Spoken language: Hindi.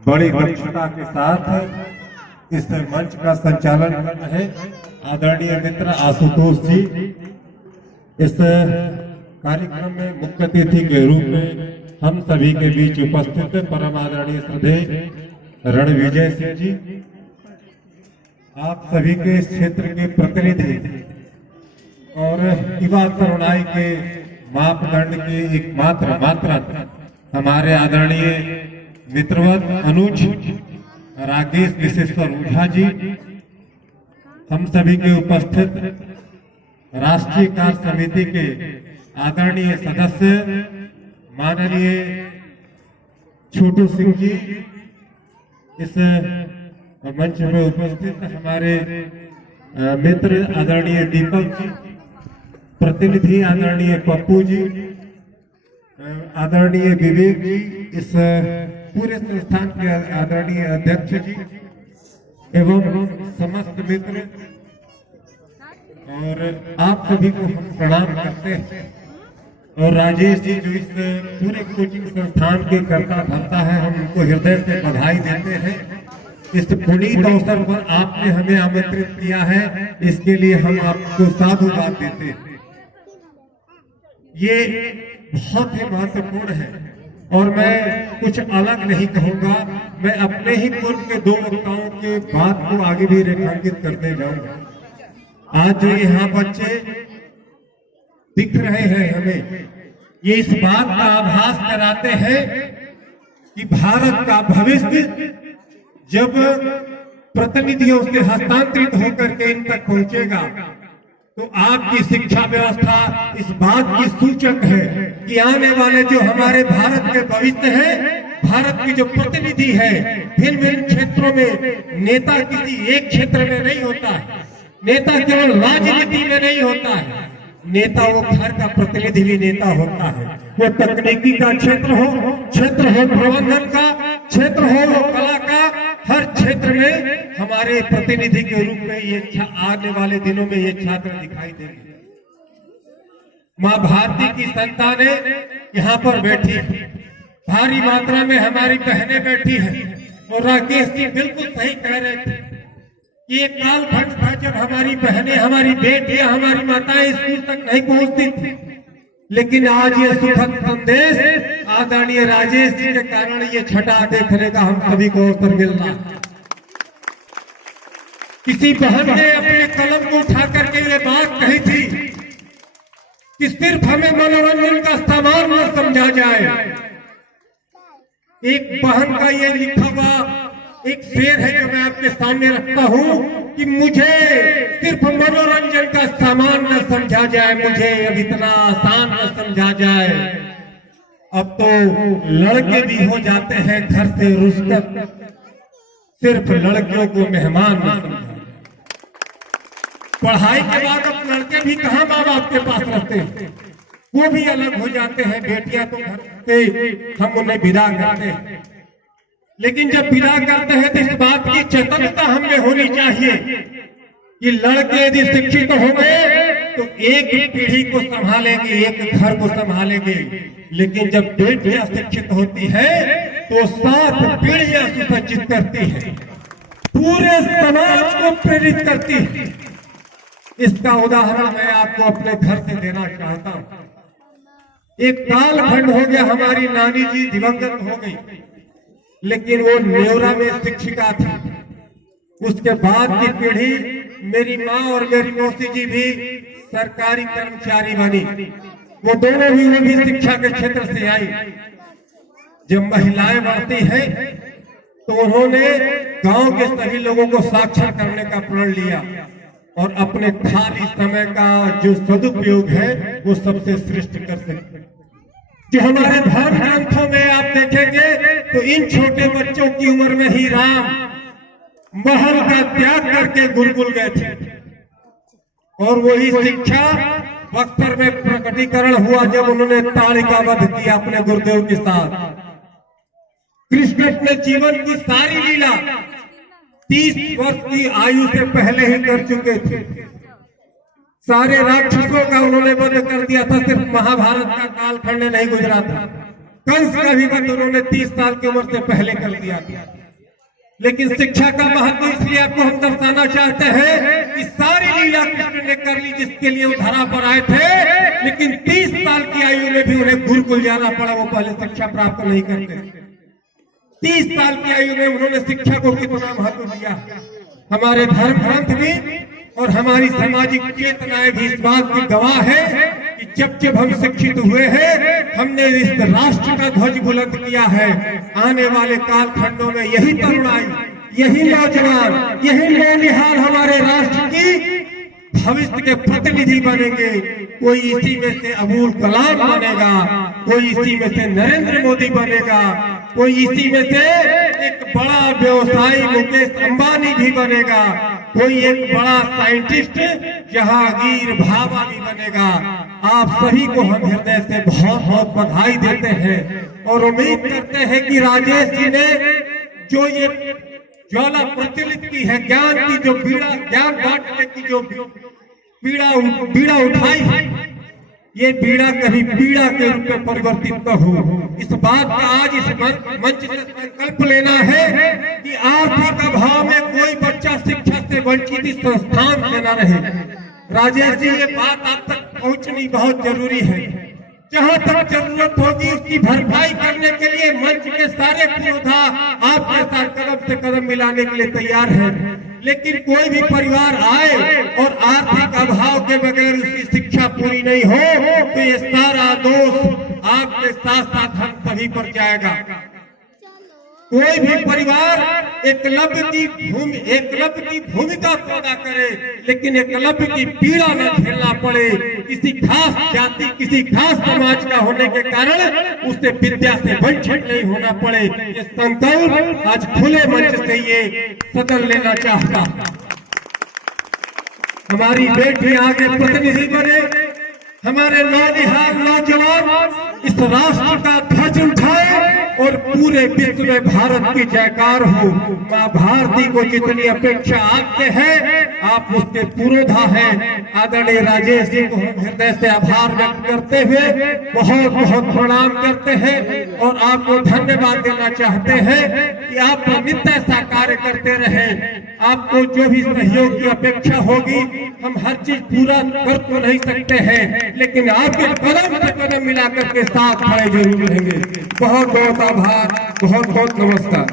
बड़ी दक्षता के साथ इस मंच का संचालन कर रहे आदरणीय मित्र आशुतोष जी। इस कार्यक्रम में मुख्य अतिथि के रूप में हम सभी के बीच उपस्थित परम आदरणीय श्रद्धेय रणविजय सिंह जी, आप सभी के इस क्षेत्र के प्रतिनिधि और युवा तरुणाई के मापदंड के एकमात्र मात्रक हमारे आदरणीय मित्रवत अनुज राकेश विशेश्वर ओझा जी, हम सभी के उपस्थित राष्ट्रीय कार्य समिति के आदरणीय सदस्य माननीय छोटू सिंह जी, इस मंच में उपस्थित हमारे मित्र आदरणीय दीपक जी, प्रतिनिधि आदरणीय पप्पू जी, आदरणीय विवेक जी, इस पूरे संस्थान के आदरणीय अध्यक्ष जी एवं समस्त मित्र, और आप सभी को हम प्रणाम करते हैं। और राजेश जी जो इस पूरे कोचिंग संस्थान के कर्ता धर्ता है, हम उनको हृदय से बधाई देते हैं। इस पुनीत अवसर पर आपने हमें आमंत्रित किया है, इसके लिए हम आपको साधुवाद देते हैं। ये बहुत ही महत्वपूर्ण है और मैं कुछ अलग नहीं कहूंगा, मैं अपने ही पूर्व के दो वक्ताओं के बात को आगे भी रेखांकित करते जाऊंगा। आज जो यहाँ बच्चे दिख रहे हैं हमें, ये इस बात का आभास कराते हैं कि भारत का भविष्य जब प्रतिनिधियों से हस्तांतरित होकर के इन तक पहुंचेगा तो आपकी शिक्षा व्यवस्था इस बात की सूचक है कि आने वाले जो हमारे भारत के भविष्य है, भारत की जो प्रतिनिधि है, भिन्न भिन्न क्षेत्रों में नेता किसी एक क्षेत्र में नहीं होता है, नेता केवल राजनीति में नहीं होता है, नेता वो घर का प्रतिनिधि भी नेता होता है। वो तकनीकी का क्षेत्र हो प्रबंधन का क्षेत्र हो कला का, हर क्षेत्र में हमारे प्रतिनिधि के रूप में ये आने वाले दिनों में ये छात्र दिखाई देंगे। माँ भारती की संतानें यहाँ पर बैठी, भारी मात्रा में हमारी बहनें बैठी हैं। और राकेश जी बिल्कुल सही कह रहे थे, ये कालखंड था जब हमारी बहनें, हमारी बेटियां, हमारी माताएं स्कूल तक नहीं पहुंचती थी, लेकिन आज ये सुखद संदेश आदरणीय राजेश जी के कारण ये छठा देखने का हम सभी को अवसर मिल रहा है। किसी बहन ने अपने कलम को उठा करके ये बात कही थी कि सिर्फ हमें मनोरंजन का सामान न समझा जाए। एक बहन का ये लिखा हुआ एक शेर है जो मैं आपके सामने रखता हूँ कि मुझे सिर्फ मनोरंजन का सामान न समझा जाए, मुझे अब इतना आसान न समझा जाए। अब तो लड़के भी हो जाते हैं घर से रुष्ट, सिर्फ लड़कियों को मेहमान न समझा। पढ़ाई के बाद अब लड़के भी कहाँ माँ बाप के पास रहते हैं, वो भी अलग हो जाते हैं। बेटियां तो घर से हम उन्हें विदा करते हैं, लेकिन जब विदा करते हैं तो इस बात की चेतनता हमें होनी चाहिए कि लड़के यदि शिक्षित हो गए तो एक पीढ़ी को संभालेंगे, एक घर को संभालेंगे, लेकिन जब बेटियां शिक्षित होती है तो 7 पीढ़ियां सुसज्जित करती है, पूरे समाज को प्रेरित करती है। इसका उदाहरण मैं आपको अपने घर से देना चाहता हूं। एक कालखंड हो गया, हमारी नानी जी दिवंगत हो गई, लेकिन वो नेवरा में शिक्षिका थी। उसके बाद की पीढ़ी, मेरी माँ और मेरी मौसी जी भी सरकारी कर्मचारी बनी, वो दोनों भी वो भी शिक्षा के क्षेत्र से आई। जब महिलाएं बढ़ती हैं तो उन्होंने गांव के सभी लोगों को साक्षर करने का प्रण लिया और अपने खाली समय का जो सदुपयोग है वो सबसे श्रेष्ठ कर सकते। जो हमारे धर्म ग्रंथों में आप देखेंगे तो इन छोटे बच्चों की उम्र में ही राम महल का त्याग करके गुरुकुल गए थे, और वही शिक्षा बक्सर में प्रकटीकरण हुआ जब उन्होंने ताड़िका वध किया अपने गुरुदेव के साथ। कृष्ण अपने जीवन की सारी लीला 30 वर्ष की आयु से पहले ही कर चुके थे। सारे राक्षसों का उन्होंने वध कर दिया था, सिर्फ महाभारत का कालखंड नहीं गुजरा था। कंस का भी वध उन्होंने 30 साल की उम्र से पहले कर लिया था। लेकिन शिक्षा का महत्व इसलिए आपको हम दर्शाना चाहते हैं कि सारी लीला कृष्ण ने कर ली जिसके लिए वो धरा पर आए थे, लेकिन 30 साल की आयु में भी उन्हें गुरुकुल जाना पड़ा, वो पहले शिक्षा प्राप्त नहीं करते। 30 साल की आयु में उन्होंने शिक्षा को कितना महत्व दिया। हमारे धर्म ग्रंथ भी और हमारी सामाजिक चेतनाएं भी इस बात की गवाह है कि जब जब हम शिक्षित हुए हैं, हमने इस राष्ट्र का ध्वज बुलंद किया है। आने वाले कालखंडों में यही तरुणाई, यही नौजवान, यही नौनिहाल हमारे राष्ट्र की भविष्य के प्रतिनिधि बनेंगे। कोई इसी में से अबुल कलाम बनेगा, कोई इसी में से नरेंद्र मोदी बनेगा, कोई इसी में से एक बड़ा व्यवसायी मुकेश अंबानी भी बनेगा, कोई एक बड़ा साइंटिस्ट जहांगीर भाभा भी बनेगा। आप सभी को हम हृदय से बहुत बहुत बधाई देते हैं और उम्मीद करते हैं कि राजेश जी ने जो ये ज्वाला प्रचलित की है, ज्ञान की जो ज्ञान बांटने की जो बीड़ा उठाई है, ये बीड़ा कभी पीड़ा के रूप में परिवर्तित न हो। इस बात का आज इस मंच से संकल्प लेना है कि आर्थिक अभाव में कोई बच्चा शिक्षा से वंचित इस संस्थान से न रहे। राजेश जी, ये बात आप तक पहुंचनी बहुत जरूरी है। जहां तक जरूरत होगी उसकी भरपाई करने के लिए मंच के सारे पुरोधा आपके साथ कदम से कदम मिलाने के लिए तैयार हैं। लेकिन कोई भी परिवार आए और आर्थिक अभाव के बगैर उसकी शिक्षा पूरी नहीं हो तो ये सारा दोष आपके साथ साथ हम सभी पर जाएगा। कोई भी परिवार एकलव्य की भूमिका अदा करे, लेकिन एकलव्य की पीड़ा न झेलना पड़े। किसी खास जाति, किसी खास समाज का होने के कारण उसे विद्या से वंचित नहीं होना पड़े। ये संकल्प आज खुले मंच से ये सदन लेना चाहता। हमारी बेटी आगे प्रतिनिधि बने, हमारे नौनिहाल नौजवान इस राष्ट्र का ध्वज उठाए और पूरे विश्व में भारत की जयकार हो। माँ भारती को जितनी अपेक्षा आपसे है, आप उसके पुरोधा हैं। आदरणीय राजेश जी को हम हृदय से आभार व्यक्त करते हुए बहुत बहुत प्रणाम करते हैं और आपको धन्यवाद देना चाहते हैं कि आप नित्य ऐसा कार्य करते रहे। आपको जो भी सहयोग की अपेक्षा होगी, हम हर चीज पूरा कर तो नहीं सकते हैं, लेकिन आपके कदम से कदम मिलाकर के साथ खड़े जरूर रहेंगे। बहुत बहुत आभार, बहुत बहुत नमस्कार।